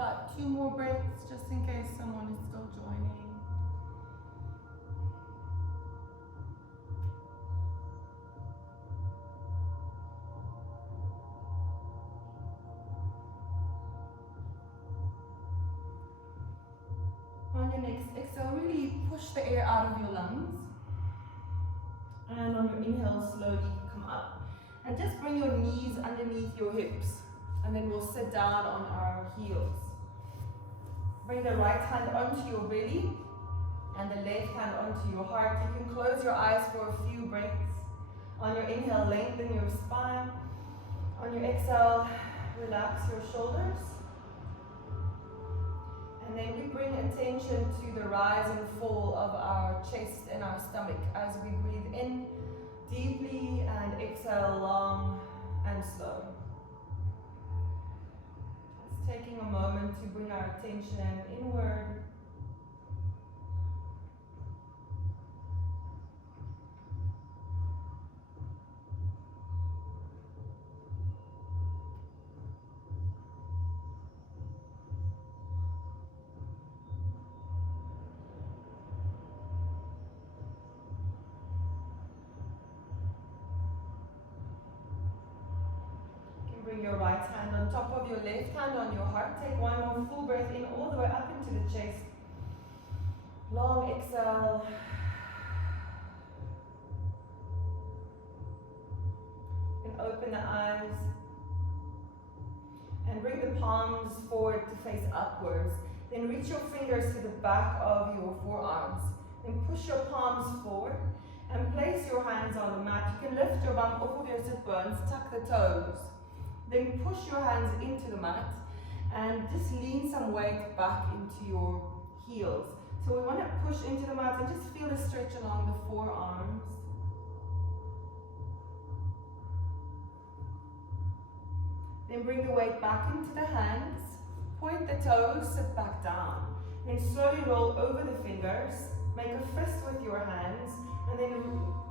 about 2 more breaths just in case someone is still joining. On your next exhale, really push the air out of your lungs. And on your inhale, slowly come up. And just bring your knees underneath your hips. And then we'll sit down on our heels. Bring the right hand onto your belly and the left hand onto your heart. You can close your eyes for a few breaths. On your inhale, lengthen your spine. On your exhale, relax your shoulders. And then we bring attention to the rise and fall of our chest and our stomach as we breathe in deeply and exhale long and slow. Just taking a moment to bring our attention inward. Bring your right hand on top of your left hand on your heart. Take one more full breath in all the way up into the chest. Long exhale. And open the eyes. And bring the palms forward to face upwards. Then reach your fingers to the back of your forearms. Then push your palms forward and place your hands on the mat. You can lift your bum off of your sit bones, tuck the toes. Then push your hands into the mat and just lean some weight back into your heels. So we want to push into the mat and just feel the stretch along the forearms. Then bring the weight back into the hands. Point the toes, sit back down. Then slowly roll over the fingers. Make a fist with your hands and then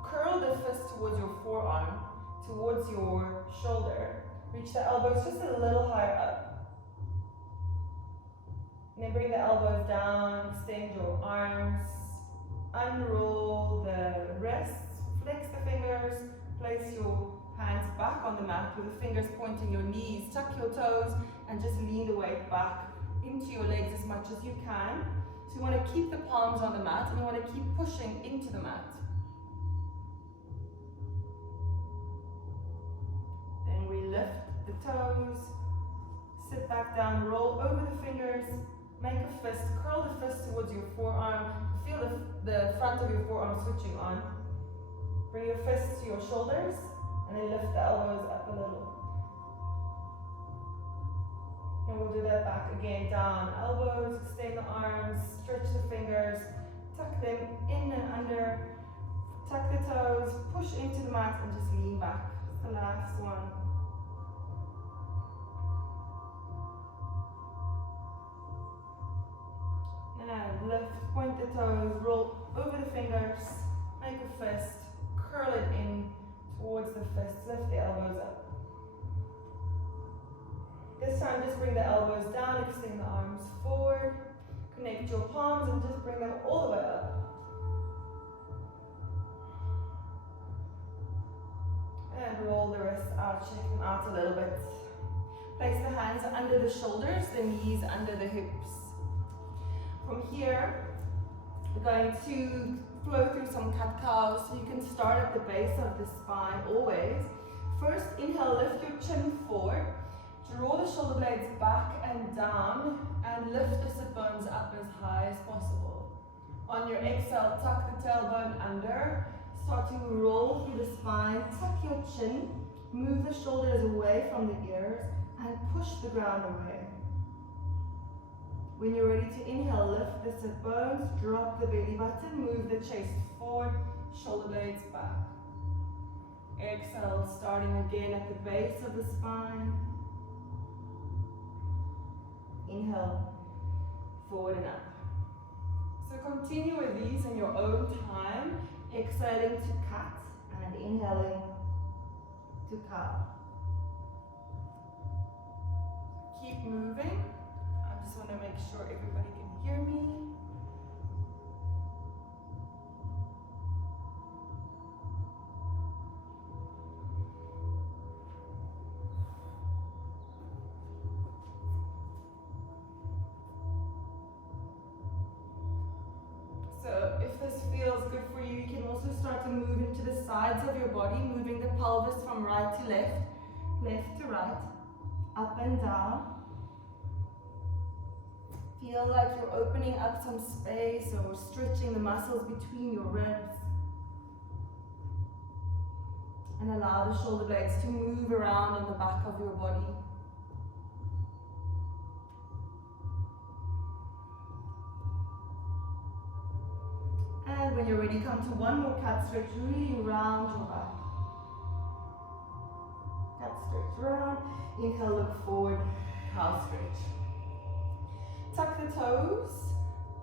curl the fist towards your forearm, towards your shoulder. Reach the elbows just a little higher up. And then bring the elbows down, extend your arms, unroll the wrists, flex the fingers, place your hands back on the mat with the fingers pointing your knees, tuck your toes, and just lean the weight back into your legs as much as you can. So you want to keep the palms on the mat and you want to keep pushing into the mat. Then we lift the toes, sit back down, roll over the fingers, make a fist, curl the fist towards your forearm, feel the front of your forearm switching on. Bring your fists to your shoulders and then lift the elbows up a little. And we'll do that back again, down, elbows, extend the arms, stretch the fingers, tuck them in and under, tuck the toes, push into the mat and just lean back. The last one. And lift, point the toes, roll over the fingers, make a fist, curl it in towards the fist, lift the elbows up. This time just bring the elbows down, extend the arms forward, connect your palms and just bring them all the way up. And roll the wrists out, shake them out a little bit. Place the hands under the shoulders, the knees under the hips. From here, we're going to flow through some cat-cows. So you can start at the base of the spine always. First, inhale, lift your chin forward. Draw the shoulder blades back and down and lift the sit bones up as high as possible. On your exhale, tuck the tailbone under. Start to roll through the spine, tuck your chin, move the shoulders away from the ears and push the ground away. When you're ready to inhale, lift the sit bones, drop the belly button, move the chest forward, shoulder blades back. Exhale, starting again at the base of the spine. Inhale, forward and up. So continue with these in your own time, exhaling to cat and inhaling to cow. Keep moving. I'm want to make sure everybody can hear me. So if this feels good for you, you can also start to move into the sides of your body, moving the pelvis from right to left, left to right, up and down. Feel like you're opening up some space or stretching the muscles between your ribs. And allow the shoulder blades to move around on the back of your body. And when you're ready, come to one more cat stretch, really round your back. Cat stretch round. Inhale, look forward, cow stretch. Tuck the toes,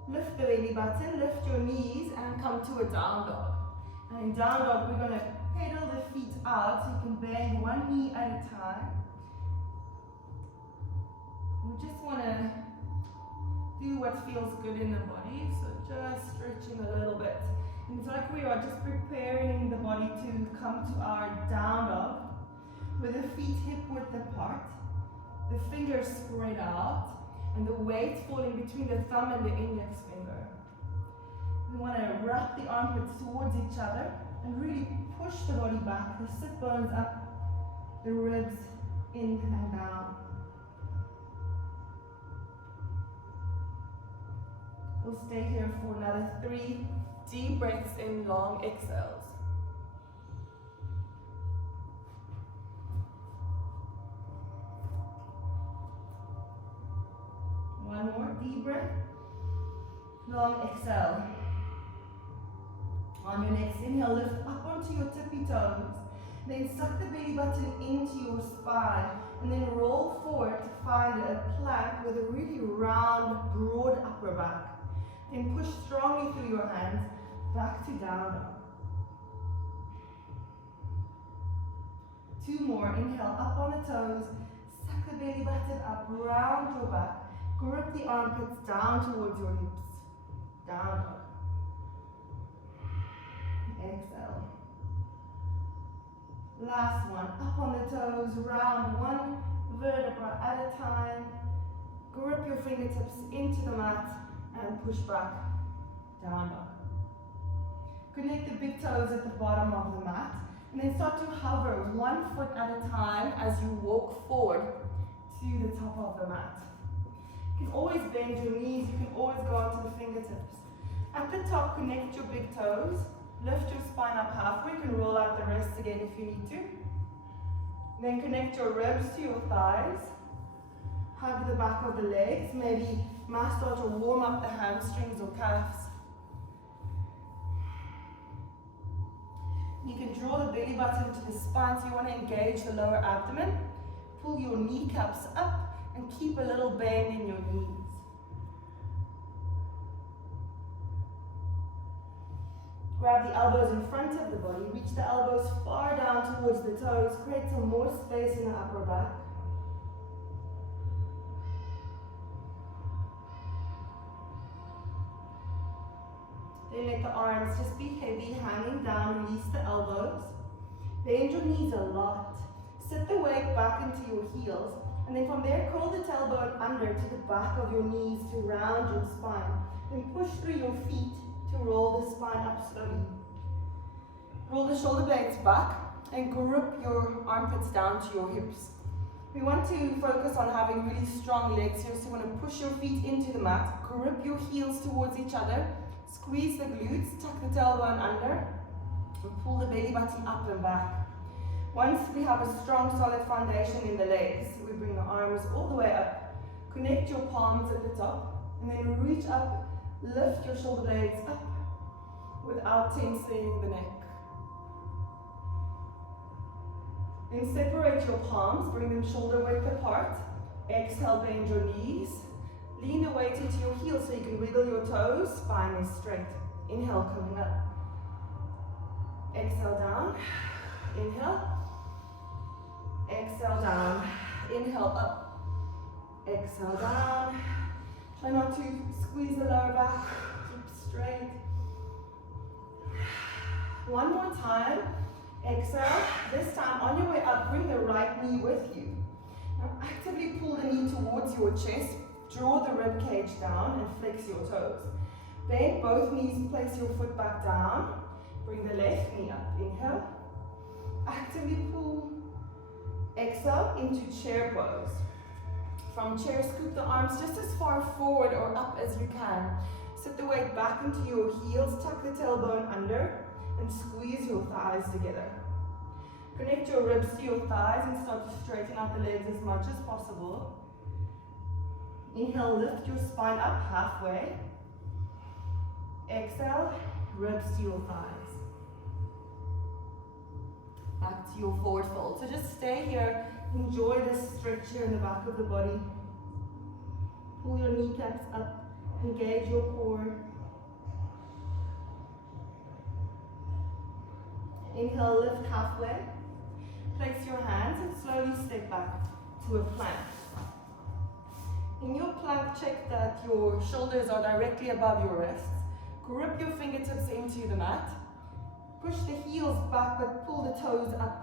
lift the belly button, lift your knees, and come to a down dog. And in down dog, we're going to pedal the feet out so you can bend one knee at a time. We just want to do what feels good in the body, so just stretching a little bit. And it's like we are just preparing the body to come to our down dog with the feet hip width apart, the fingers spread out, and the weight falling between the thumb and the index finger. We want to wrap the armpits towards each other and really push the body back, the sit bones up, the ribs in and down. We'll stay here for another 3 deep breaths in, long exhales. One more deep breath, long exhale. On your next inhale, lift up onto your tippy toes. Then suck the belly button into your spine. And then roll forward to find a plank with a really round, broad upper back. Then push strongly through your hands, back to down dog. 2 more, inhale up on the toes, suck the belly button up, round your back. Grip the armpits down towards your hips. Down dog. Exhale. Last one. Up on the toes, round one vertebra at a time. Grip your fingertips into the mat and push back. Down dog. Connect the big toes at the bottom of the mat. And then start to hover 1 foot at a time as you walk forward to the top of the mat. You can always bend your knees, you can always go onto the fingertips. At the top, connect your big toes, lift your spine up halfway, you can roll out the wrists again if you need to. Then connect your ribs to your thighs, hug the back of the legs, maybe massage or warm up the hamstrings or calves. You can draw the belly button to the spine so you want to engage the lower abdomen. Pull your kneecaps up and keep a little bend in your knees. Grab the elbows in front of the body, reach the elbows far down towards the toes, create some more space in the upper back. Then let the arms just be heavy, hanging down, release the elbows. Bend your knees a lot. Sit the weight back into your heels. And then from there, curl the tailbone under to the back of your knees to round your spine. Then push through your feet to roll the spine up slowly. Roll the shoulder blades back and grip your armpits down to your hips. We want to focus on having really strong legs here, so you want to push your feet into the mat, grip your heels towards each other, squeeze the glutes, tuck the tailbone under, and pull the belly button up and back. Once we have a strong, solid foundation in the legs, we bring the arms all the way up. Connect your palms at the top, and then reach up, lift your shoulder blades up without tensing the neck. Then separate your palms, bring them shoulder width apart. Exhale, bend your knees. Lean the weight into your heels so you can wiggle your toes, spine is straight. Inhale, coming up. Exhale, down. Inhale. Exhale, down. Inhale, up. Exhale, down. Try not to squeeze the lower back. Keep straight. One more time. Exhale. This time, on your way up, bring the right knee with you. Now, actively pull the knee towards your chest. Draw the rib cage down and flex your toes. Bend both knees, place your foot back down. Bring the left knee up. Inhale. Actively pull. Exhale into chair pose. From chair, scoop the arms just as far forward or up as you can. Sit the weight back into your heels, tuck the tailbone under, and squeeze your thighs together. Connect your ribs to your thighs and start to straighten out the legs as much as possible. Inhale, lift your spine up halfway. Exhale, ribs to your thighs. Back to your forward fold. So just stay here. Enjoy this stretch here in the back of the body. Pull your kneecaps up. Engage your core. Inhale, lift halfway. Place your hands and slowly step back to a plank. In your plank, check that your shoulders are directly above your wrists. Grip your fingertips into the mat. Push the heels back but pull the toes up.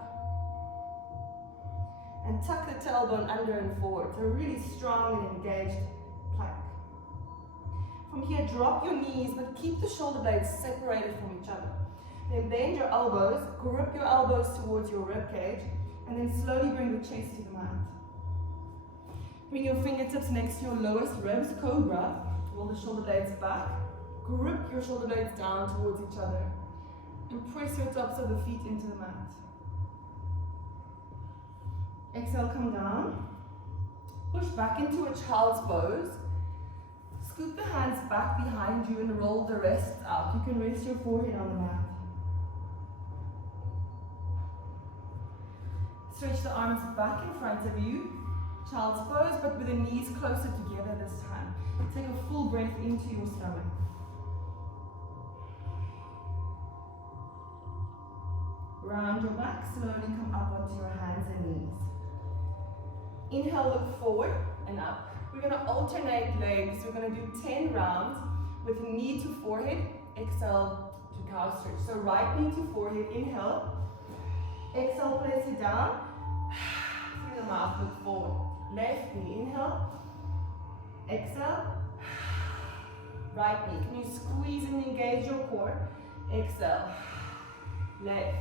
And tuck the tailbone under and forward. So really strong and engaged plank. From here, drop your knees but keep the shoulder blades separated from each other. Then bend your elbows, grip your elbows towards your rib cage, and then slowly bring the chest to the mat. Bring your fingertips next to your lowest ribs, cobra. Roll the shoulder blades back. Grip your shoulder blades down towards each other. And press your tops of the feet into the mat. Exhale, come down. Push back into a child's pose. Scoop the hands back behind you and roll the wrists out. You can rest your forehead on the mat. Stretch the arms back in front of you. Child's pose, but with the knees closer together this time. Take a full breath into your stomach. Round your back, slowly come up onto your hands and knees. Inhale, look forward and up. We're going to alternate legs. We're going to do 10 rounds with knee to forehead. Exhale to cow stretch. So right knee to forehead, inhale. Exhale, place it down. Through the mouth, look forward. Left knee, inhale. Exhale. Right knee. Can you squeeze and engage your core? Exhale. Left.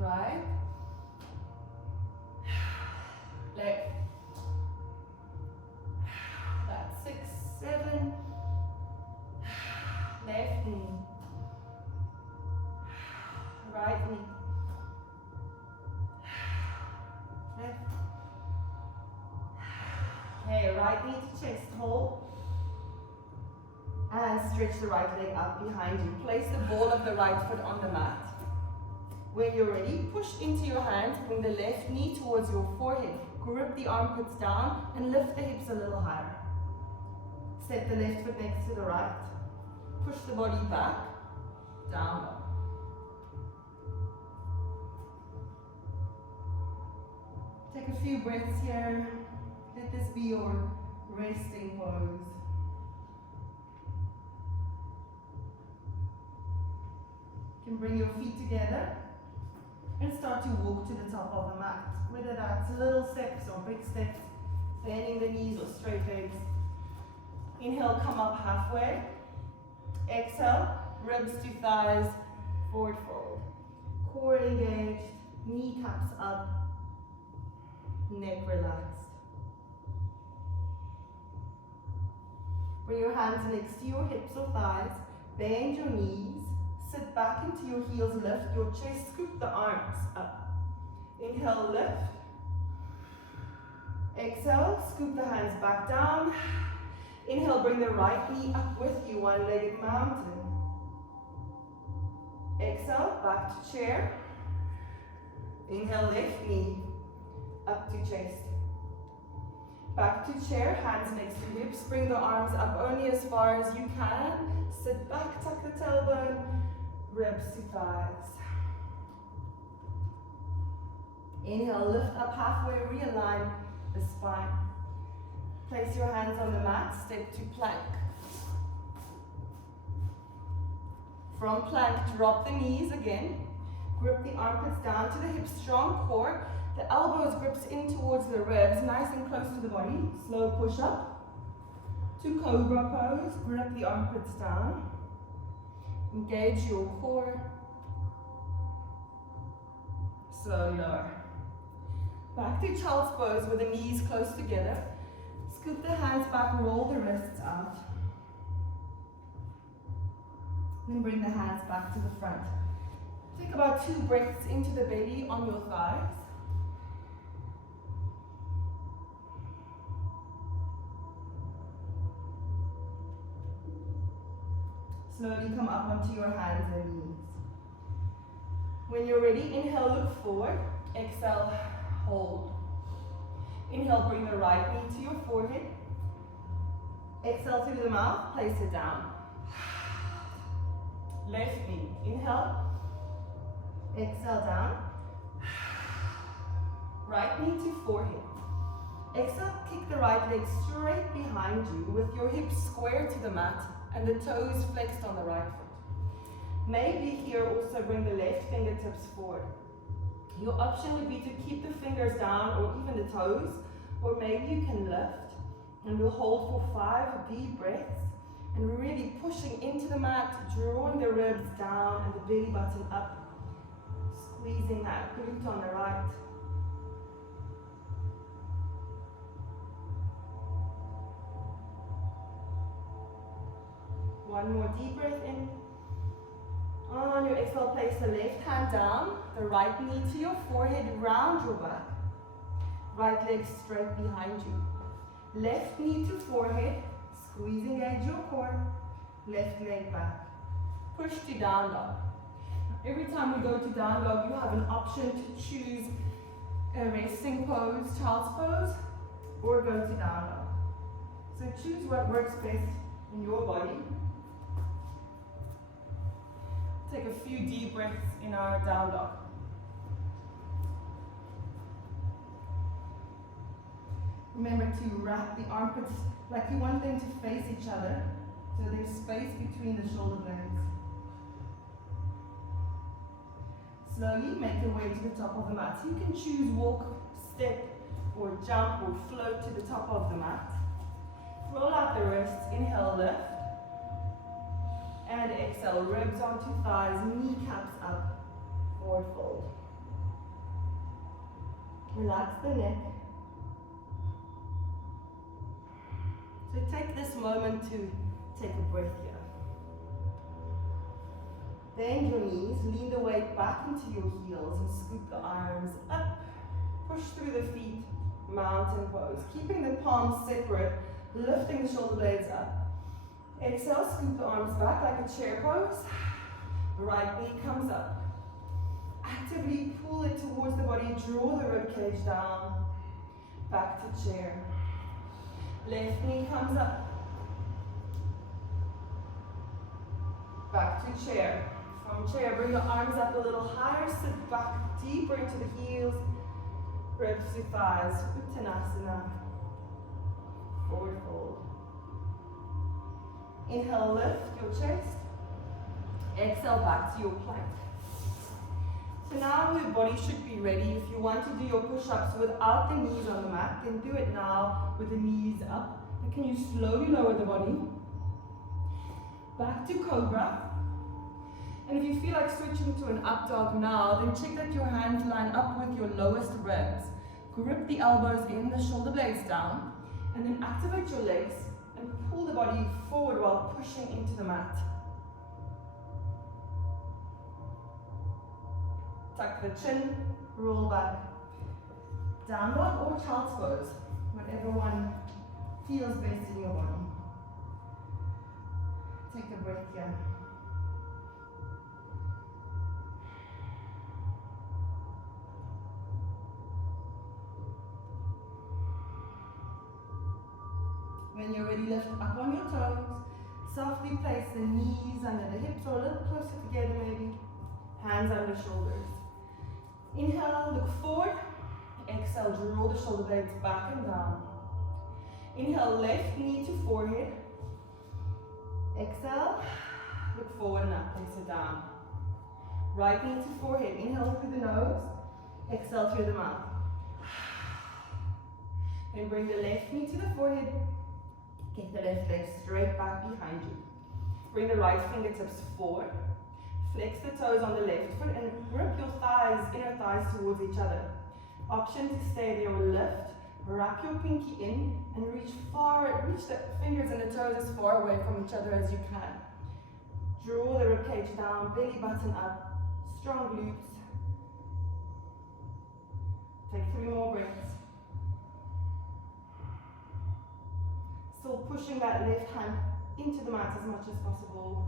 Right. Left. That's 6, 7. Left knee. Right knee. Left. Okay, right knee to chest hold. And stretch the right leg up behind you. Place the ball of the right foot on the mat. When you're ready, push into your hands, bring the left knee towards your forehead. Grip the armpits down and lift the hips a little higher. Set the left foot next to the right. Push the body back, down. Take a few breaths here. Let this be your resting pose. You can bring your feet together and start to walk to the top of the mat. Whether that's little steps or big steps, bending the knees or straight legs. Inhale, come up halfway. Exhale, ribs to thighs, forward fold. Core engaged, kneecaps up, neck relaxed. Bring your hands next to your hips or thighs, bend your knees, sit back into your heels, lift your chest, scoop the arms up. Inhale, lift. Exhale, scoop the hands back down. Inhale, bring the right knee up with you, one-legged mountain. Exhale, back to chair. Inhale, left knee up to chest. Back to chair, hands next to hips. Bring the arms up only as far as you can. Sit back, tuck the tailbone, ribs to thighs. Inhale, lift up halfway, realign the spine. Place your hands on the mat, step to plank. From plank, drop the knees again. Grip the armpits down to the hips, strong core. The elbows grips in towards the ribs, nice and close to the body. Slow push up to cobra pose. Grip the armpits down. Engage your core. Slowly lower. Back to child's pose with the knees close together. Scoop the hands back, roll the wrists out. Then bring the hands back to the front. Take about 2 breaths into the belly on your thighs. Slowly come up onto your hands and knees. When you're ready, inhale, look forward. Exhale, hold. Inhale, bring the right knee to your forehead. Exhale through the mouth, place it down. Left knee, inhale. Exhale down. Right knee to forehead. Exhale, kick the right leg straight behind you with your hips square to the mat and the toes flexed on the right foot. Maybe here also bring the left fingertips forward. Your option would be to keep the fingers down or even the toes, or maybe you can lift, and we'll hold for 5 deep breaths and really pushing into the mat, drawing the ribs down and the belly button up, squeezing that glute on the right. One more deep breath in. On your exhale, place the left hand down, the right knee to your forehead, round your back. Right leg straight behind you. Left knee to forehead, squeeze, engage your core. Left leg back. Push to down dog. Every time we go to down dog, you have an option to choose a resting pose, child's pose, or go to down dog. So choose what works best in your body. Take a few deep breaths in our down dog. Remember to wrap the armpits like you want them to face each other, so there's space between the shoulder blades. Slowly make your way to the top of the mat. You can choose walk, step, or jump, or float to the top of the mat. Roll out the wrists, inhale, lift. And exhale, ribs onto thighs, kneecaps up, forward fold. Relax the neck. So take this moment to take a breath here. Bend your knees, lean the weight back into your heels and scoop the arms up. Push through the feet, mountain pose. Keeping the palms separate, lifting the shoulder blades up. Exhale, scoop the arms back like a chair pose. Right knee comes up. Actively pull it towards the body, draw the rib cage down. Back to chair. Left knee comes up. Back to chair. From chair, bring your arms up a little higher, sit back deeper into the heels. Ribs to thighs, Uttanasana. Forward fold. Inhale, lift your chest. Exhale, back to your plank. So now your body should be ready. If you want to do your push-ups without the knees on the mat, then do it now with the knees up. And can you slowly lower the body? Back to cobra. And if you feel like switching to an up dog now, then check that your hands line up with your lowest ribs. Grip the elbows in, the shoulder blades down, and then activate your legs and pull the body forward while pushing into the mat. Tuck the chin, roll back. Down dog or child's pose, whatever one feels best in your body. Take a breath here. When you're ready, lift up on your toes. Softly place the knees under the hips or a little closer together maybe. Hands under shoulders. Inhale, look forward. Exhale, draw the shoulder blades back and down. Inhale, left knee to forehead. Exhale, look forward and up, place it down. Right knee to forehead, inhale through the nose, exhale through the mouth. Then bring the left knee to the forehead, get the left leg straight back behind you. Bring the right fingertips forward, flex the toes on the left foot and grip your thighs, inner thighs towards each other. Option to stay there or lift, wrap your pinky in and reach the fingers and the toes as far away from each other as you can. Draw the ribcage down, belly button up, strong glutes. Take 3 more breaths. Still pushing that left hand into the mat as much as possible.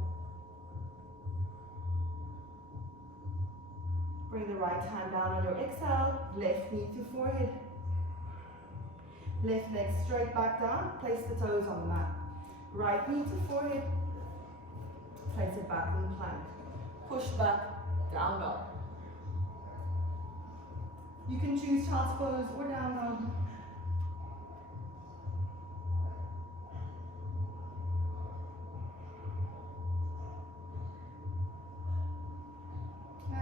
Bring the right hand down on your exhale, left knee to forehead. Left leg straight back down, place the toes on the mat. Right knee to forehead, place it back in plank. Push back, down dog. You can choose child's pose or down dog.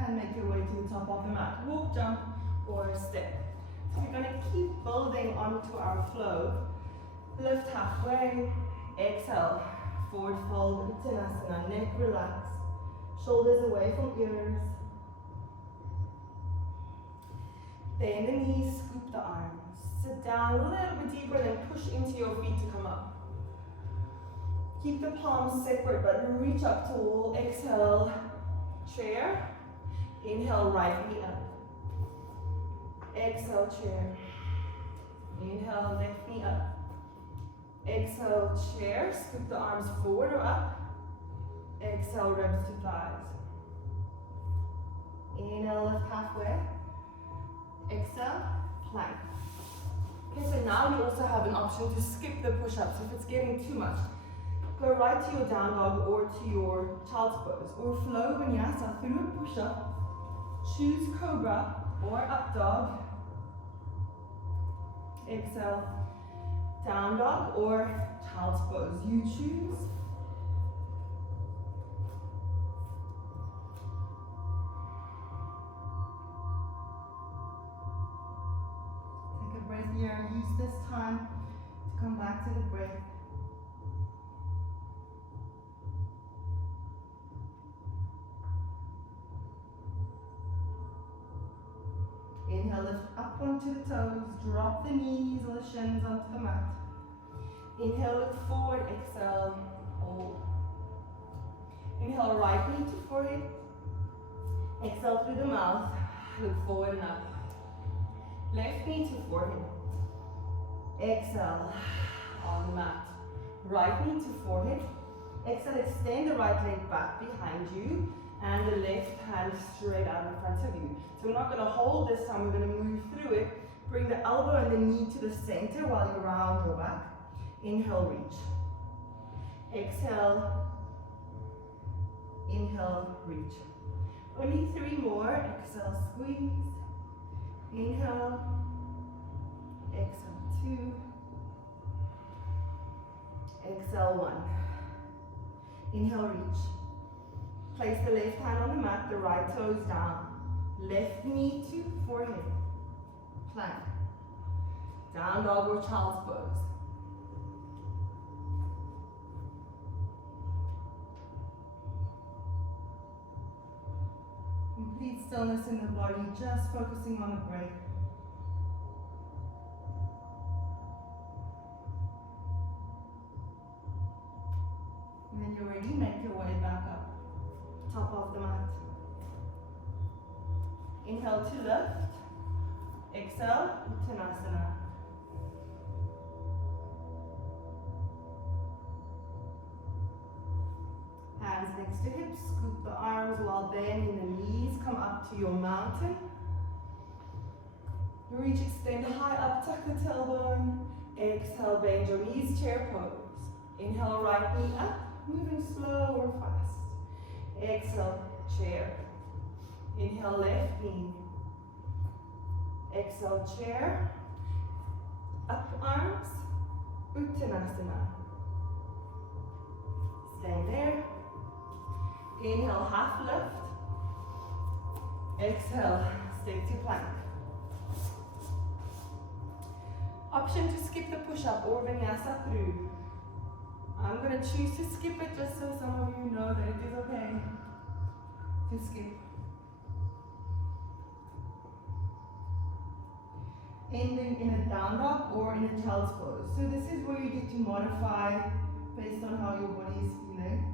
And make your way to the top of the mat. Walk, jump, or step. So we're going to keep building onto our flow. Lift halfway, exhale, forward fold, Vinyasa, neck relaxed, shoulders away from ears. Bend the knees, scoop the arms. Sit down a little bit deeper, then push into your feet to come up. Keep the palms separate, but reach up tall. Exhale, chair. Inhale, right knee up. Exhale, chair. Inhale, left knee up. Exhale, chair. Scoop the arms forward or up. Exhale, ribs to thighs. Inhale, lift halfway. Exhale, plank. Okay, so now you also have an option to skip the push-ups if it's getting too much. Go right to your down dog or to your child's pose, or flow vinyasa through a push-up. Choose cobra or up dog. Exhale, down dog or child's pose. You choose. Take a breath here. Use this time to come back to the breath. Inhale, lift up onto the toes, drop the knees or the shins onto the mat. Inhale, look forward, exhale, hold. Inhale, right knee to forehead. Exhale through the mouth, look forward and up. Left knee to forehead. Exhale, on the mat. Right knee to forehead. Exhale, extend the right leg back behind you and the left hand straight out in front of you. So we're not going to hold this time, we're going to move through it. Bring the elbow and the knee to the center while you round your back. Inhale, reach. Exhale, inhale, reach. Only 3 more. Exhale, squeeze. Inhale, exhale, 2. Exhale, 1. Inhale, reach. Place the left hand on the mat, the right toes down. Left knee to forehead. Plank. Down dog or child's pose. Complete stillness in the body, just focusing on the breath. When you're ready, make your way back up. Top of the mat. Inhale to lift. Exhale, Uttanasana. Hands next to hips, scoop the arms while bending the knees, come up to your mountain. Reach, extend high up, tuck the tailbone. Exhale, bend your knees, chair pose. Inhale, right knee up, moving slow or fast. Exhale, chair. Inhale, left knee. Exhale, chair. Up arms. Uttanasana. Stay there. Inhale, half lift. Exhale, stick to plank. Option to skip the push-up or vinyasa through. I'm going to choose to skip it just so some of you know that it is okay to skip. Ending in a down dog or in a child's pose. So this is where you get to modify based on how your body is feeling.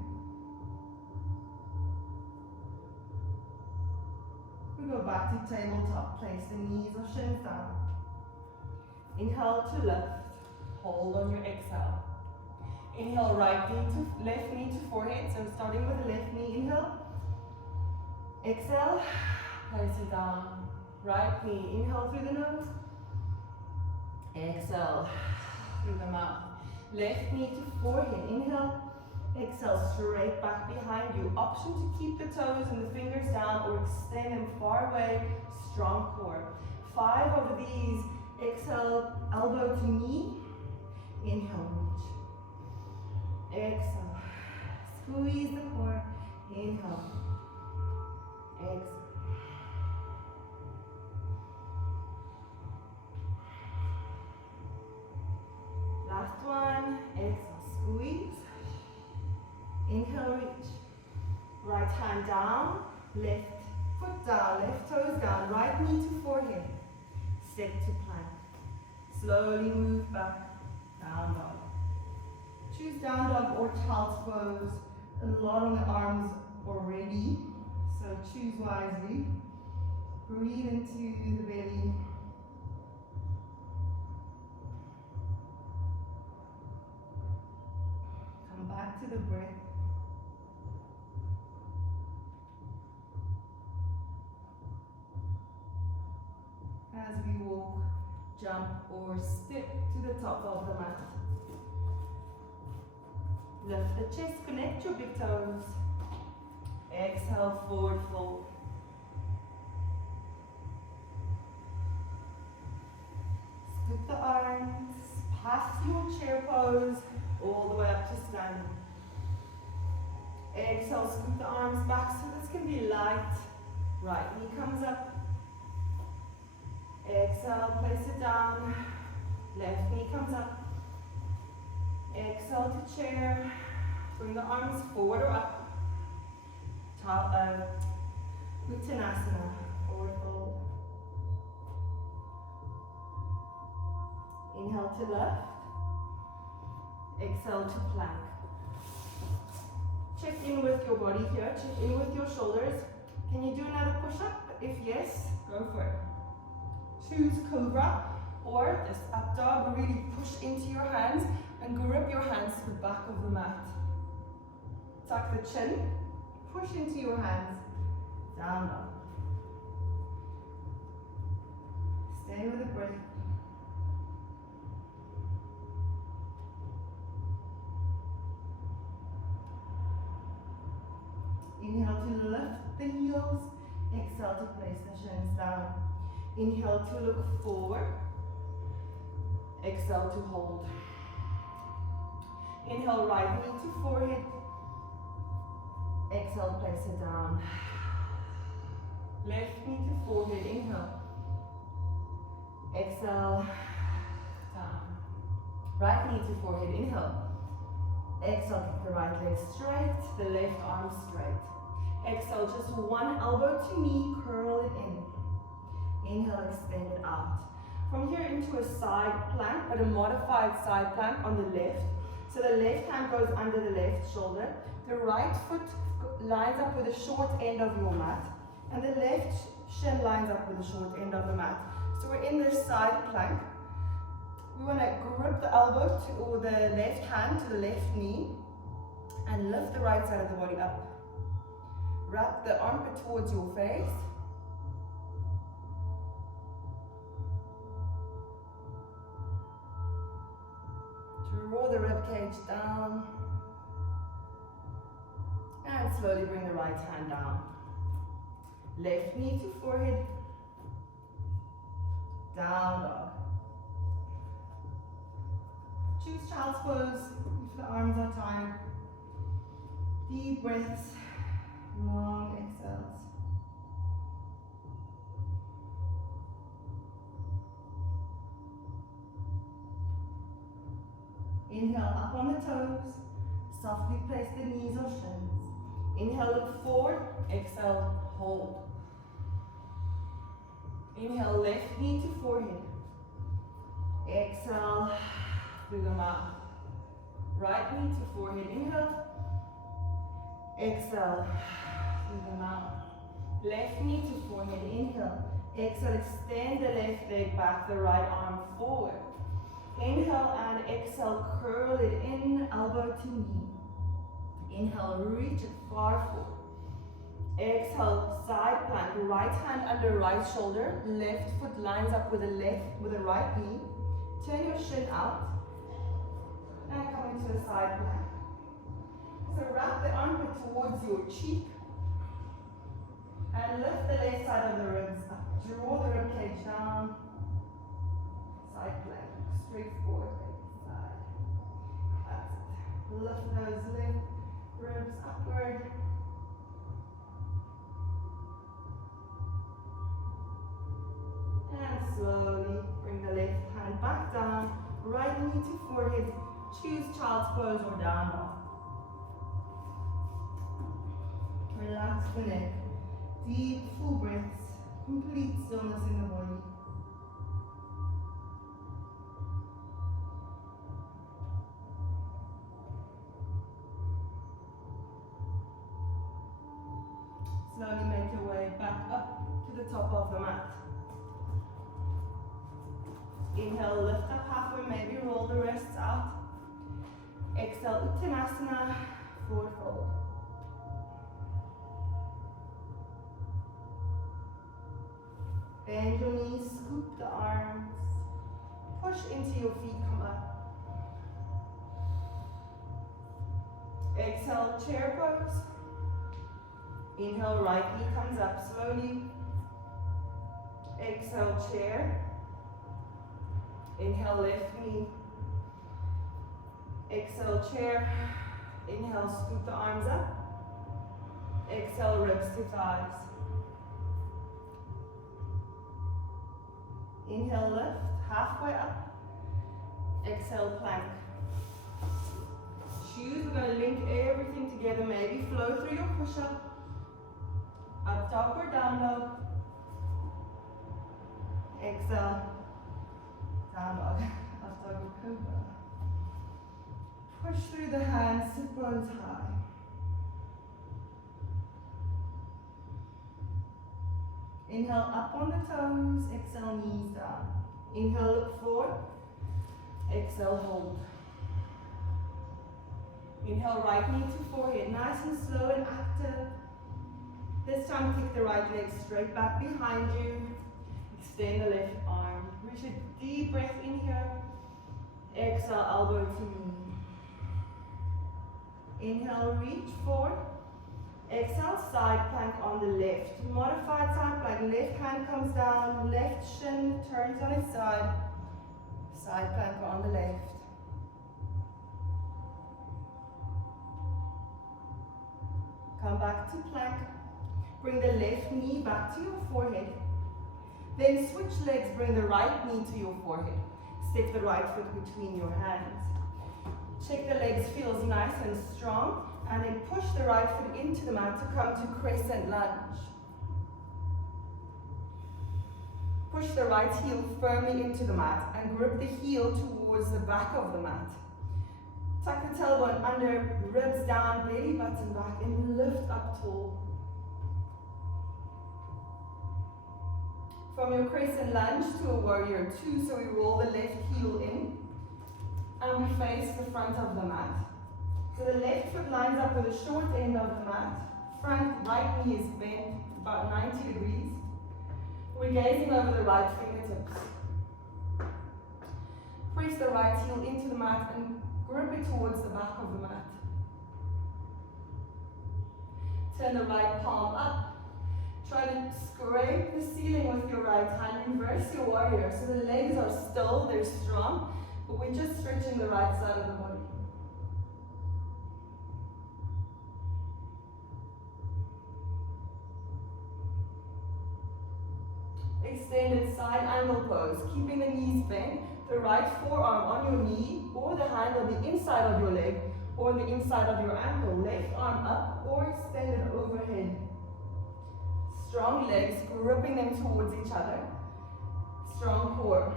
We go back to tabletop, place the knees or shins down. Inhale to lift, hold on your exhale. Inhale, right knee to left knee to forehead. So starting with the left knee, inhale. Exhale, place it down. Right knee, inhale through the nose. Exhale through the mouth. Left knee to forehead, inhale. Exhale, straight back behind you. Option to keep the toes and the fingers down or extend them far away. Strong core. 5 of these. Exhale, elbow to knee. Inhale, reach. Exhale. Squeeze the core. Inhale. Exhale. Last one. Exhale, squeeze. Inhale, reach. Right hand down, left foot down, left toes down, right knee to forehead. Step to plank. Slowly move back, down dog. Choose down dog or child's pose. A lot on the arms already, so choose wisely. Breathe into the belly. Come back to the breath. As we walk, jump or step to the top of the mat. Lift the chest, connect your big toes. Exhale, forward fold. Scoop the arms, pass your chair pose all the way up to standing. Exhale, scoop the arms back so this can be light. Right knee comes up. Exhale, place it down. Left knee comes up. Exhale to chair. Bring the arms forward or up. Uttanasana, forward fold. Inhale to lift. Exhale to plank. Check in with your body here. Check in with your shoulders. Can you do another push-up? If yes, go for it. Choose cobra or this up dog. Really push into your hands and grip your hands to the back of the mat. Tuck the chin, push into your hands, down dog. Stay with the breath. Inhale to lift the heels, exhale to place the shins down. Inhale to look forward, exhale to hold. Inhale, right knee to forehead, exhale, place it down. Left knee to forehead, inhale, exhale, down. Right knee to forehead, inhale, exhale, keep the right leg straight, the left arm straight. Exhale, just one elbow to knee, curl it in. Inhale, extend it out. From here into a side plank, but a modified side plank on the left. So the left hand goes under the left shoulder. The right foot lines up with the short end of your mat. And the left shin lines up with the short end of the mat. So we're in this side plank. We want to grip the elbow or the left hand to the left knee and lift the right side of the body up. Wrap the armpit towards your face. Draw the rib cage down. And slowly bring the right hand down. Left knee to forehead. Down dog. Choose child's pose if the arms are tired. Deep breaths, long exhales. Inhale up on the toes. Softly place the knees or shins. Inhale, look forward. Exhale, hold. Inhale, left knee to forehead. Exhale through the mouth. Right knee to forehead. Inhale. Exhale through the mouth. Left knee to forehead. Inhale. Exhale, extend the left leg back, the right arm forward. Inhale and exhale, curl it in, elbow to knee. Inhale, reach it far forward. Exhale, side plank, right hand under right shoulder, left foot lines up with the right knee. Turn your shin out and come into a side plank. So wrap the armpit towards your cheek and lift the left side of the ribs up. Draw the rib cage down. Side plank, straight forward, side. That's it. Lift those left ribs upward. And slowly bring the left hand back down. Right knee to forehead. Choose child's pose or down dog. Relax the neck. Deep, full breaths. Complete stillness in the body. Slowly make your way back up to the top of the mat. Inhale, lift up halfway, maybe roll the wrists out. Exhale, Uttanasana, forward fold. Bend your knees, scoop the arms. Push into your feet, come up. Exhale, chair pose. Inhale, right knee comes up slowly. Exhale, chair. Inhale, left knee. Exhale, chair. Inhale, scoop the arms up. Exhale, ribs to thighs. Inhale, lift, halfway up. Exhale, plank. Choose, we're going to link everything together. Maybe flow through your push-up. Up dog or down dog. Exhale. Down dog. Up dog or cobra. Push through the hands, sit bones high. Inhale, up on the toes. Exhale, knees down. Inhale, look forward. Exhale, hold. Inhale, right knee to forehead. Nice and slow and active. This time, kick the right leg straight back behind you. Extend the left arm. Reach a deep breath in here. Exhale, elbow to knee. Inhale, reach forward. Exhale, side plank on the left. Modified side plank. Left hand comes down. Left shin turns on its side. Side plank on the left. Come back to plank. Bring the left knee back to your forehead. Then switch legs, bring the right knee to your forehead. Step the right foot between your hands. Check the legs feels nice and strong. And then push the right foot into the mat to come to crescent lunge. Push the right heel firmly into the mat and grip the heel towards the back of the mat. Tuck the tailbone under, ribs down, belly button back, and lift up tall. From your crescent lunge to a warrior two, so we roll the left heel in and we face the front of the mat. So the left foot lines up with the short end of the mat. Front right knee is bent about 90 degrees. We're gazing over the right fingertips. Press the right heel into the mat and grip it towards the back of the mat. Turn the right palm up. Try to scrape the ceiling with your right hand. Reverse your warrior. So the legs are still, they're strong. but we're just stretching the right side of the body. Extended side angle pose, keeping the knees bent, the right forearm on your knee or the hand on the inside of your leg or on the inside of your ankle, left arm up or extended overhead. Strong legs, gripping them towards each other. Strong core.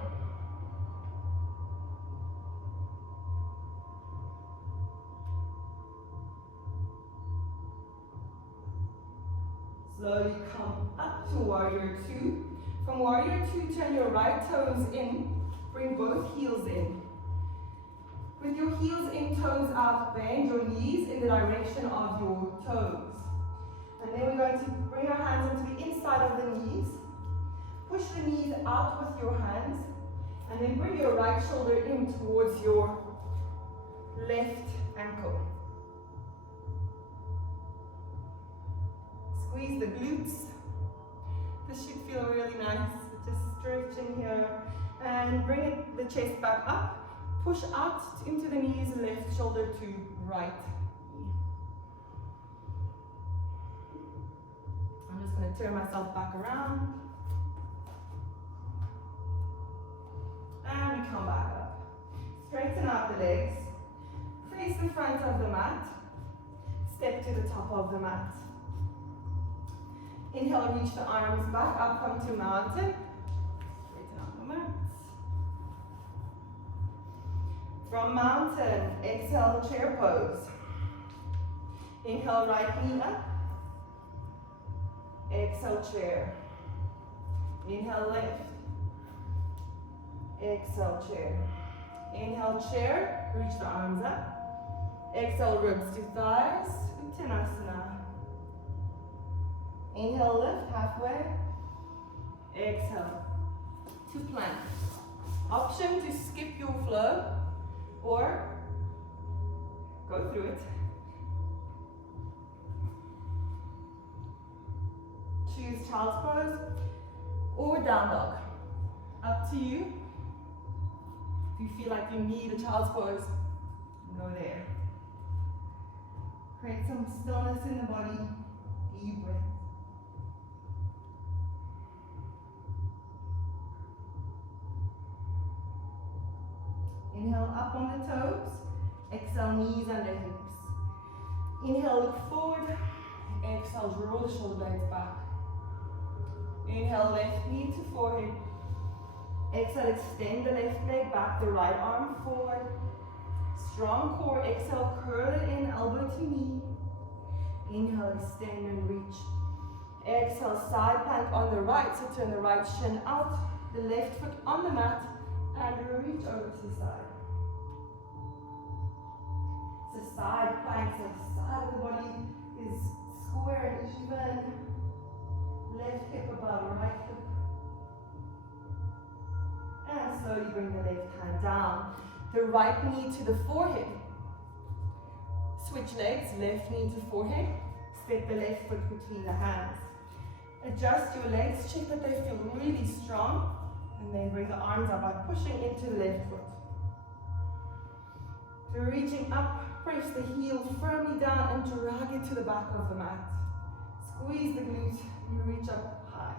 Slowly come up to warrior two. From warrior two, turn your right toes in. Bring both heels in. With your heels in, toes out, bend your knees in the direction of your toes. And then we're going to bring our hands onto the inside of the knees. Push the knees out with your hands. And then bring your right shoulder in towards your left ankle. Squeeze the glutes. This should feel really nice. Just stretching here. And bring the chest back up. Push out into the knees, left shoulder to right knee. I'm just going to turn myself back around. And we come back up. Straighten out the legs. Face the front of the mat. Step to the top of the mat. Inhale, reach the arms back up, come to mountain. Straighten out the mat. From mountain, exhale, chair pose. Inhale, right knee up. Exhale, chair. Inhale, left. Exhale, chair. Inhale, chair. Reach the arms up. Exhale, ribs to thighs. Uttanasana. Inhale, lift halfway. Exhale to plank. Option to skip your flow or go through it. Choose child's pose or down dog. Up to you. If you feel like you need a child's pose, go there. Create some stillness in the body. Deep breath. Inhale, up on the toes. Exhale, knees under hips. Inhale, look forward. Exhale, roll the shoulder blades back. Inhale, left knee to forehead. Exhale, extend the left leg back, the right arm forward. Strong core. Exhale, curl it in, elbow to knee. Inhale, extend and reach. Exhale, side plank on the right, so turn the right shin out, the left foot on the mat, and reach over to the side. So side plank, so the side of the body is square and even. Left hip above right hip. And slowly bring the left hand down. The right knee to the forehead. Switch legs, left knee to forehead. Step the left foot between the hands. Adjust your legs, check that they feel really strong. And then bring the arms up by pushing into the left foot. So reaching up, press the heel firmly down and drag it to the back of the mat. Squeeze the glutes, you reach up high.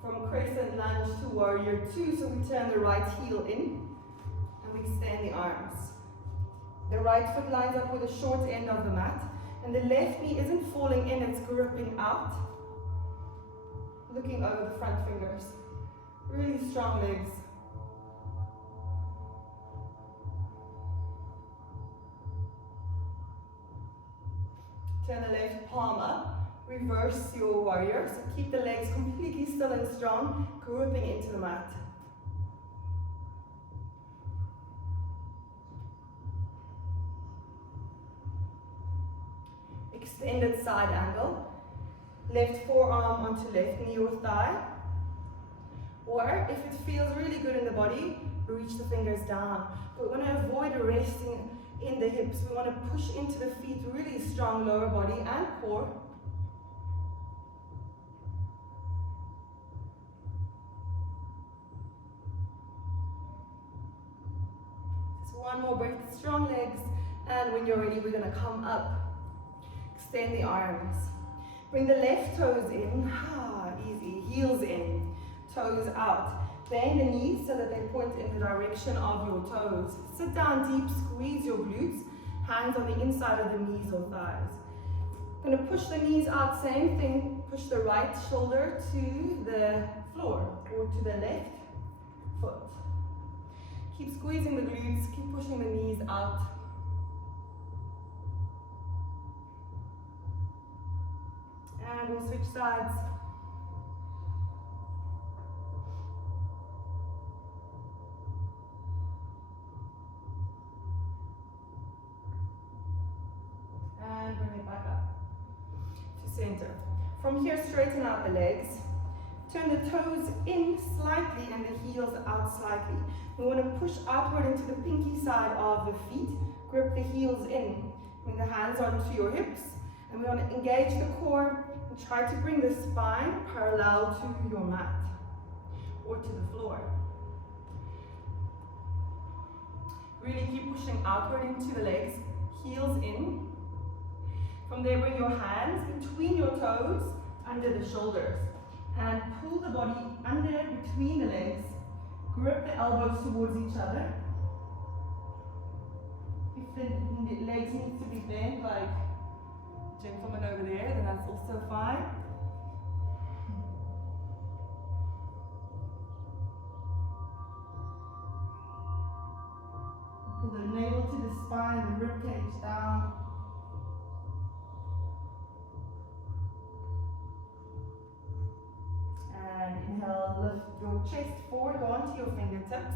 From crescent lunge to warrior two, so we turn the right heel in and we extend the arms. The right foot lines up with the short end of the mat. And the left knee isn't falling in, it's gripping out. Looking over the front fingers. Really strong legs. Turn the left palm up. Reverse your warrior. So keep the legs completely still and strong, gripping into the mat. Extended side angle. Left forearm onto left knee or thigh. Or if it feels really good in the body, reach the fingers down. But we want to avoid resting in the hips. We want to push into the feet, really strong lower body and core. one more breath, strong legs. And when you're ready, we're gonna come up. Extend the arms. Bring the left toes in, easy, heels in, toes out. Bend the knees so that they point in the direction of your toes. Sit down deep, squeeze your glutes, hands on the inside of the knees or thighs. I'm going to push the knees out, same thing, push the right shoulder to the floor or to the left foot. Keep squeezing the glutes, keep pushing the knees out. And we'll switch sides. And bring it back up to center. From here, straighten out the legs. Turn the toes in slightly and the heels out slightly. We want to push outward into the pinky side of the feet. Grip the heels in. Bring the hands onto your hips. And we want to engage the core and try to bring the spine parallel to your mat or to the floor. Really keep pushing outward into the legs, heels in. From there, bring your hands between your toes, under the shoulders. And pull the body under between the legs. Grip the elbows towards each other. If the legs need to be bent, like gentleman over there, then that's also fine. Pull the navel to the spine, the rib cage down. And inhale, lift your chest forward, go onto your fingertips.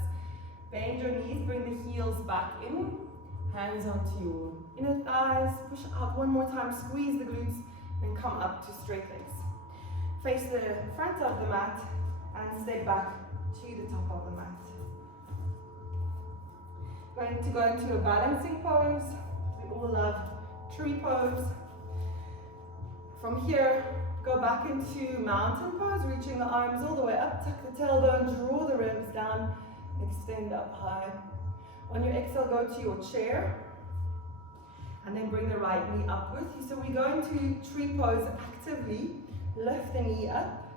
Bend your knees, bring the heels back in. Hands onto your inner thighs. Push out one more time, squeeze the glutes, and come up to straight legs. Face the front of the mat and step back to the top of the mat. Going to go into a balancing pose. We all love tree pose. From here, go back into mountain pose, reaching the arms all the way up, tuck the tailbone, draw the ribs down, extend up high. On your exhale, go to your chair, and then bring the right knee up with you. So we go into tree pose actively. Lift the knee up,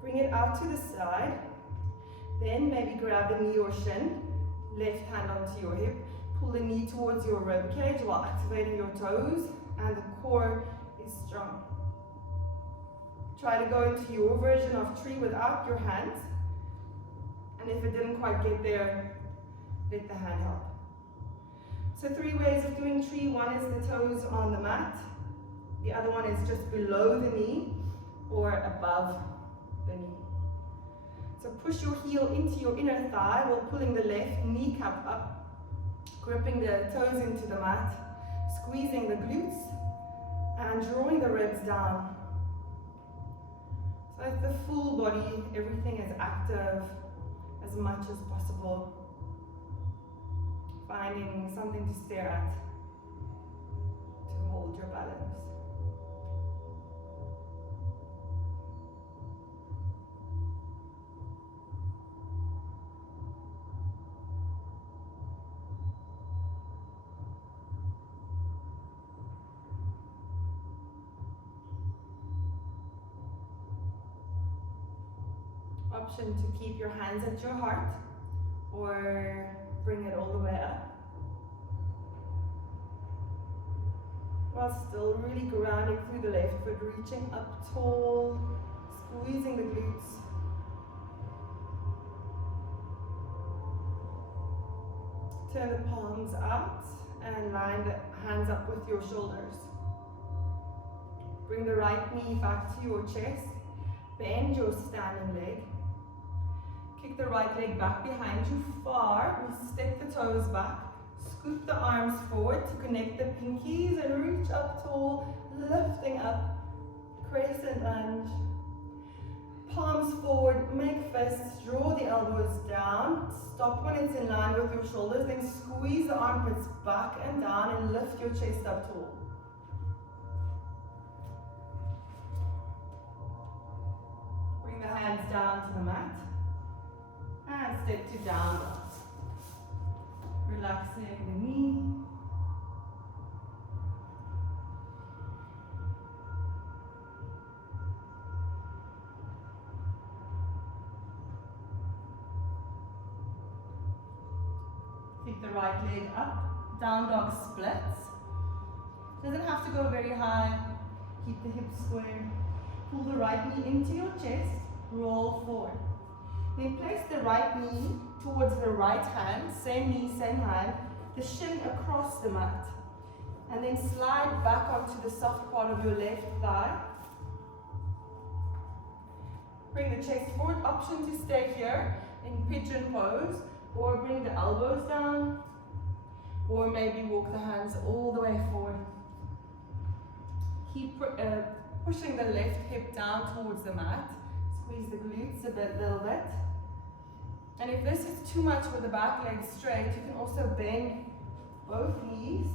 bring it out to the side, then maybe grab the knee or shin, left hand onto your hip, pull the knee towards your rib cage while activating your toes, and the core is strong. Try to go into your version of tree without your hands, and if it didn't quite get there, let the hand help. So 3 ways of doing tree. One is the toes on the mat, the other one is just below the knee or above the knee. So push your heel into your inner thigh while pulling the left kneecap up, gripping the toes into the mat, squeezing the glutes, and drawing the ribs down. So it's the full body, everything is active as much as possible. Finding something to stare at to hold your balance. Option to keep your hands at your heart or bring it all the way up, while still really grounding through the left foot, reaching up tall, squeezing the glutes. Turn the palms out and line the hands up with your shoulders. Bring the right knee back to your chest, bend your standing leg. Kick the right leg back behind you far. We step the toes back. Scoop the arms forward to connect the pinkies and reach up tall, lifting up. Crescent lunge. Palms forward, make fists, draw the elbows down. Stop when it's in line with your shoulders, then squeeze the armpits back and down and lift your chest up tall. Bring the hands down to the mat. And step to down dog. relaxing the knee. Take the right leg up, down dog splits. Doesn't have to go very high. Keep the hips square. Pull the right knee into your chest, roll forward. Then place the right knee towards the right hand, same knee, same hand, the shin across the mat. And then slide back onto the soft part of your left thigh. Bring the chest forward, option to stay here in pigeon pose, or bring the elbows down, or maybe walk the hands all the way forward. Keep pushing the left hip down towards the mat. Squeeze the glutes a little bit. And if this is too much with the back leg straight, you can also bend both knees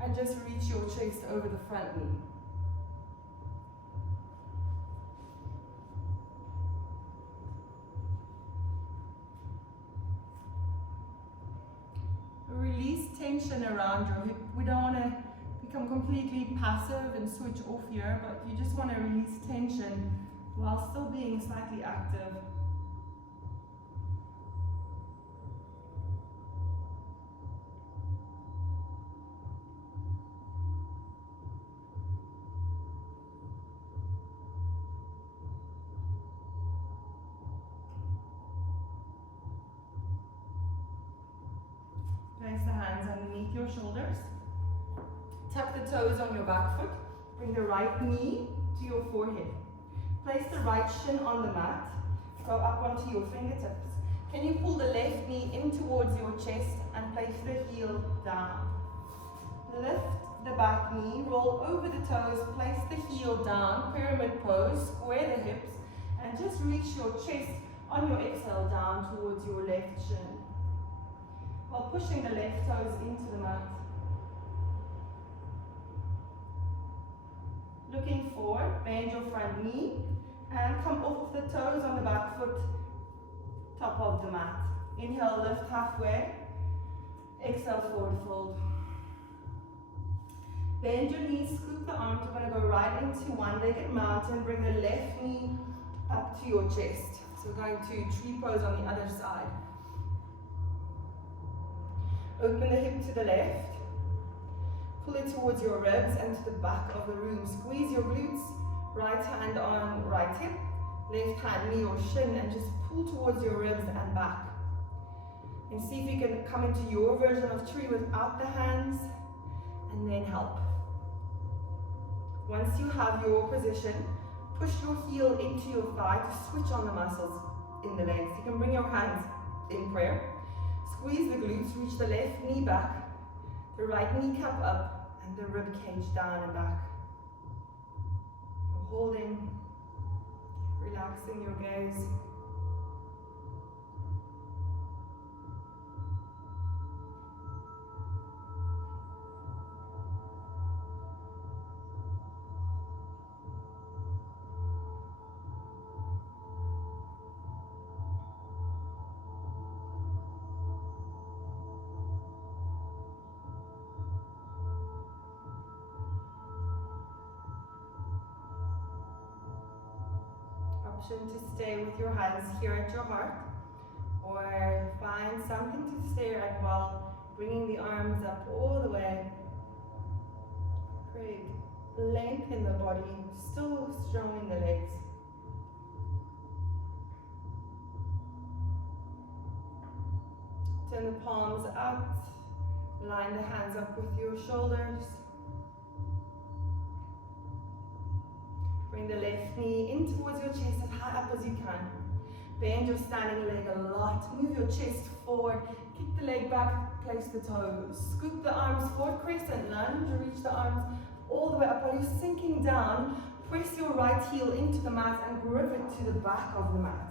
and just reach your chest over the front knee. Release tension around your hip. We don't want to become completely passive and switch off here, but you just want to release tension while still being slightly active. Place the hands underneath your shoulders. Tuck the toes on your back foot. Bring the right knee to your forehead. Place the right shin on the mat. Go up onto your fingertips. Can you pull the left knee in towards your chest and place the heel down? Lift the back knee, roll over the toes, place the heel down, pyramid pose, square the hips, and just reach your chest on your exhale down towards your left shin, while pushing the left toes into the mat. Looking forward, bend your front knee and come off the toes on the back foot, top of the mat. Inhale, lift halfway. Exhale, forward fold. Bend your knees, scoop the arms. We're going to go right into one-legged mountain. Bring the left knee up to your chest. So we're going to tree pose on the other side. Open the hip to the left. Pull it towards your ribs and to the back of the room. Squeeze your glutes. Right hand on right hip. Left hand knee or shin, and just pull towards your ribs and back. And see if you can come into your version of tree without the hands, and then help. Once you have your position, push your heel into your thigh to switch on the muscles in the legs. You can bring your hands in prayer. Squeeze the glutes, reach the left knee back, the right kneecap up, and the rib cage down and back. Holding, relaxing your gaze. To stay with your hands here at your heart, or find something to stare at while bringing the arms up all the way. Great. Length in the body, still strong in the legs. Turn the palms out, line the hands up with your shoulders. Bring the left knee in towards your chest as high up as you can. Bend your standing leg a lot. Move your chest forward. Kick the leg back, place the toes. Scoop the arms forward, crescent lunge. Reach the arms all the way up while you're sinking down. Press your right heel into the mat and grip it to the back of the mat.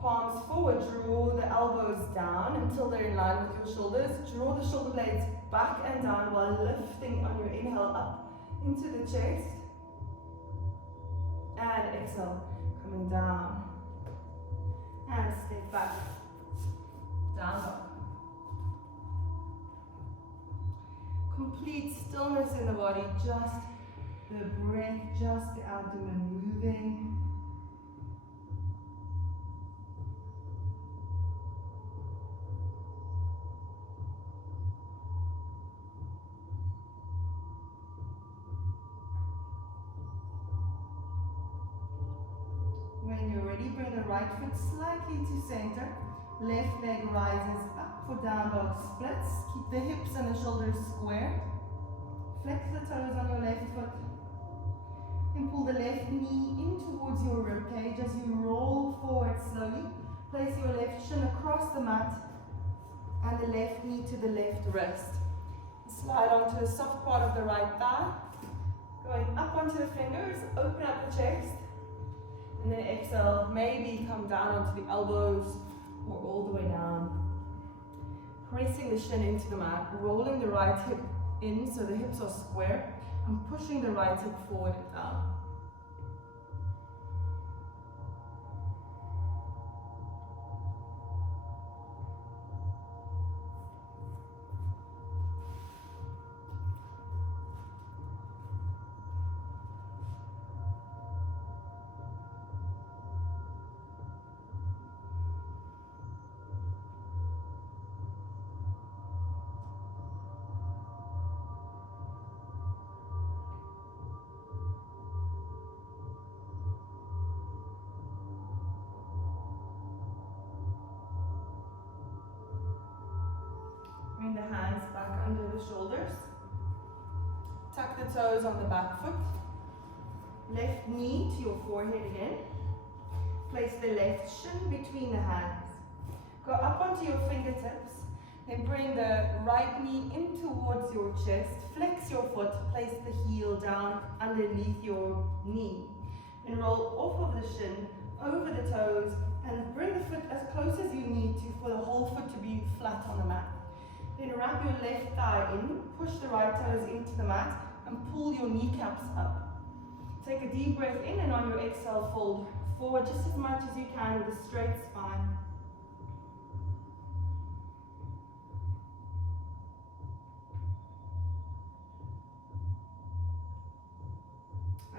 Palms forward, draw the elbows down until they're in line with your shoulders. Draw the shoulder blades back and down while lifting on your inhale up into the chest. And exhale, coming down. And step back. Down dog. Complete stillness in the body, just the breath, just the abdomen moving. When you're ready, bring the right foot slightly to center. Left leg rises up for down dog splits. Keep the hips and the shoulders square. Flex the toes on your left foot. And pull the left knee in towards your rib cage as you roll forward slowly. Place your left shin across the mat and the left knee to the left wrist. Slide onto the soft part of the right thigh. Going up onto the fingers, open up the chest. And then exhale, maybe come down onto the elbows or all the way down. Pressing the shin into the mat, rolling the right hip in so the hips are square, and pushing the right hip forward and down. Bring the hands back under the shoulders. Tuck the toes on the back foot. Left knee to your forehead again. Place the left shin between the hands. Go up onto your fingertips. Then bring the right knee in towards your chest. Flex your foot. Place the heel down underneath your knee. And roll off of the shin, over the toes, and bring the foot as close as you need to for the whole foot to be flat on the mat. Then wrap your left thigh in, push the right toes into the mat, and pull your kneecaps up. Take a deep breath in, and on your exhale, fold forward just as much as you can with a straight spine.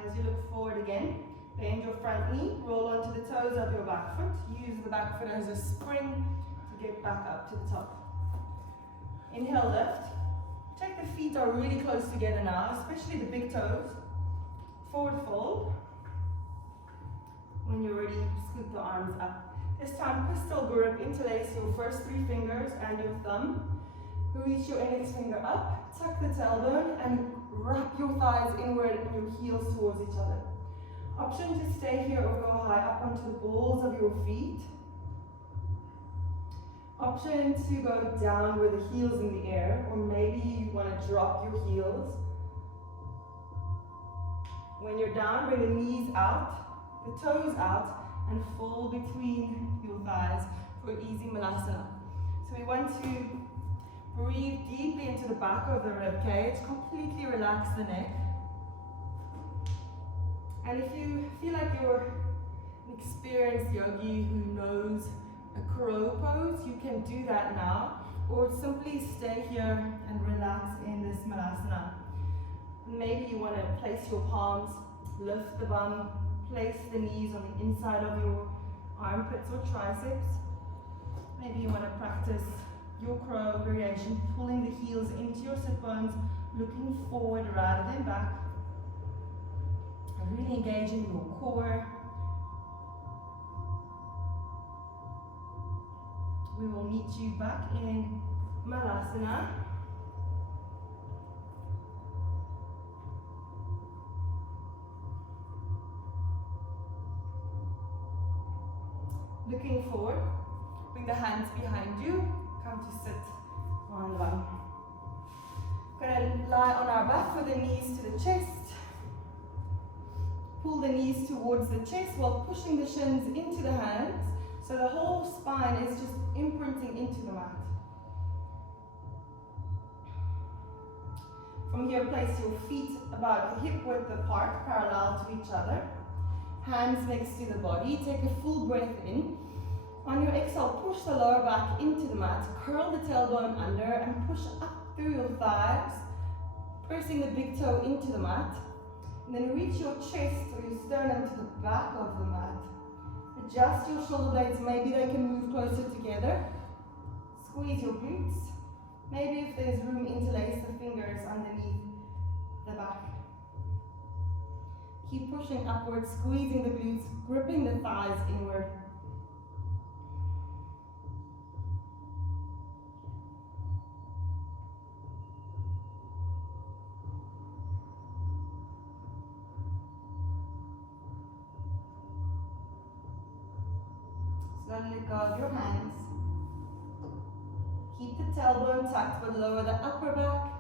As you look forward again, bend your front knee, roll onto the toes of your back foot. Use the back foot as a spring to get back up to the top. Inhale, lift. Check the feet are really close together now, especially the big toes. Forward fold. When you're ready, scoop the arms up. This time, pistol grip, interlace your first three fingers and your thumb. Reach your index finger up, tuck the tailbone, and wrap your thighs inward and your heels towards each other. Option to stay here or go high up onto the balls of your feet. Option to go down with the heels in the air, or maybe you want to drop your heels. When you're down, bring the knees out, the toes out, and fold between your thighs for easy malasana. So we want to breathe deeply into the back of the rib cage, completely relax the neck. And if you feel like you're an experienced yogi who knows a crow pose, you can do that now, or simply stay here and relax in this malasana. Maybe you want to place your palms, lift the bum, place the knees on the inside of your armpits or triceps. Maybe you want to practice your crow variation, pulling the heels into your sit bones, looking forward rather than back. And really engaging your core. We will meet you back in Malasana. Looking forward, bring the hands behind you, come to sit on the bum. We're going to lie on our back with the knees to the chest. Pull the knees towards the chest while pushing the shins into the hands. So the whole spine is just imprinting into the mat. From here, place your feet about hip width apart, parallel to each other. Hands next to the body. Take a full breath in. On your exhale, push the lower back into the mat. Curl the tailbone under and push up through your thighs, pressing the big toe into the mat. And then reach your chest or your sternum to the back of the mat. Adjust your shoulder blades. Maybe they can move closer together. Squeeze your glutes. Maybe if there's room, interlace the fingers underneath the back. Keep pushing upwards, squeezing the glutes, gripping the thighs inward. Slowly let go of your hands. Keep the tailbone tucked, but lower the upper back,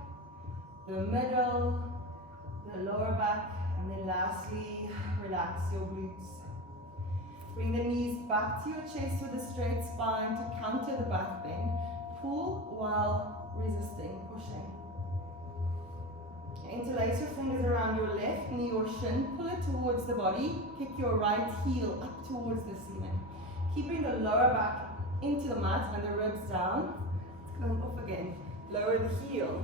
the middle, the lower back, and then lastly, relax your glutes. Bring the knees back to your chest with a straight spine to counter the back bend. Pull while resisting, pushing. Interlace your fingers around your left knee or shin. Pull it towards the body. Kick your right heel up towards the ceiling. Keeping the lower back into the mat and the ribs down. It's going off again. Lower the heel.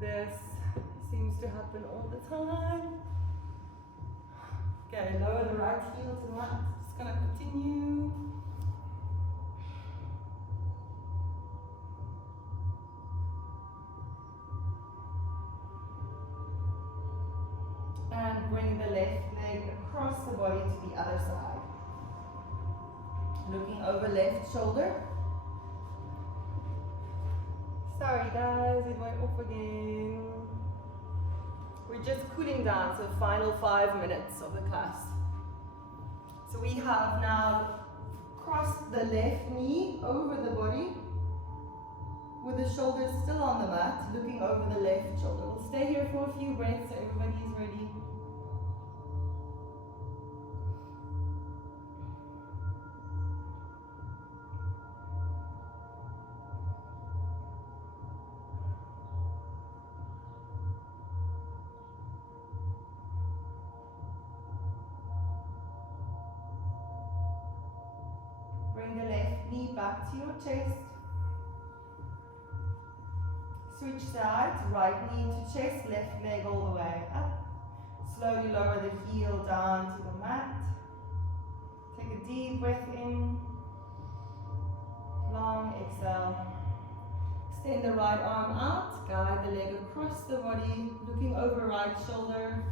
This seems to happen all the time. Okay, lower the right heel to the mat. Just gonna continue. And bring the left leg across the body to the other side. Looking over left shoulder. Sorry guys, it went off again. We're just cooling down, so final 5 minutes of the class. So we have now crossed the left knee over the body with the shoulders still on the mat, looking over the left shoulder. We'll stay here for a few breaths so everybody is ready. Bring the left knee back to your chest. Switch sides, right knee to chest, left leg all the way up. Slowly lower the heel down to the mat. Take a deep breath in. Long exhale. Extend the right arm out, guide the leg across the body, looking over right shoulder.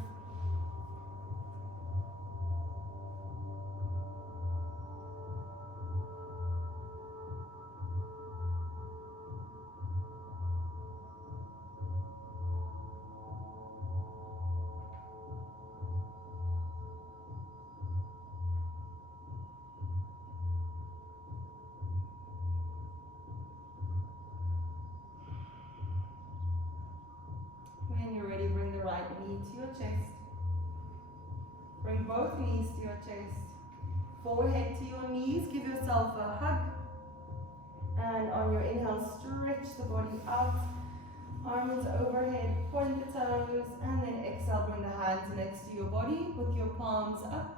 To your chest. Bring both knees to your chest. Forehead to your knees. Give yourself a hug. And on your inhale, stretch the body out. Arms overhead, point the toes, and then exhale, bring the hands next to your body with your palms up.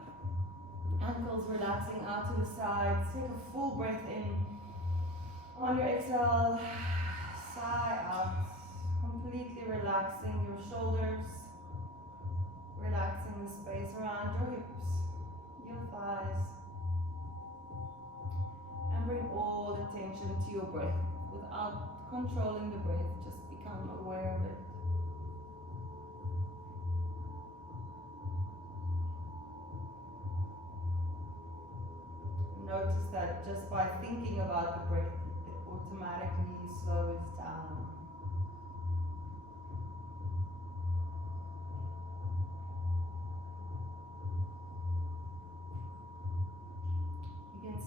Ankles relaxing out to the sides. Take a full breath in. On your exhale, sigh out. Completely relaxing your shoulders. Relaxing the space around your hips, your thighs. And bring all the tension to your breath without controlling the breath, just become aware of it. Notice that just by thinking about the breath, it automatically slows down.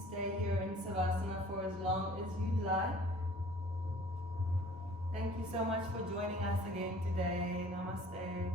Stay here in Savasana for as long as you'd like. Thank you so much for joining us again today. Namaste.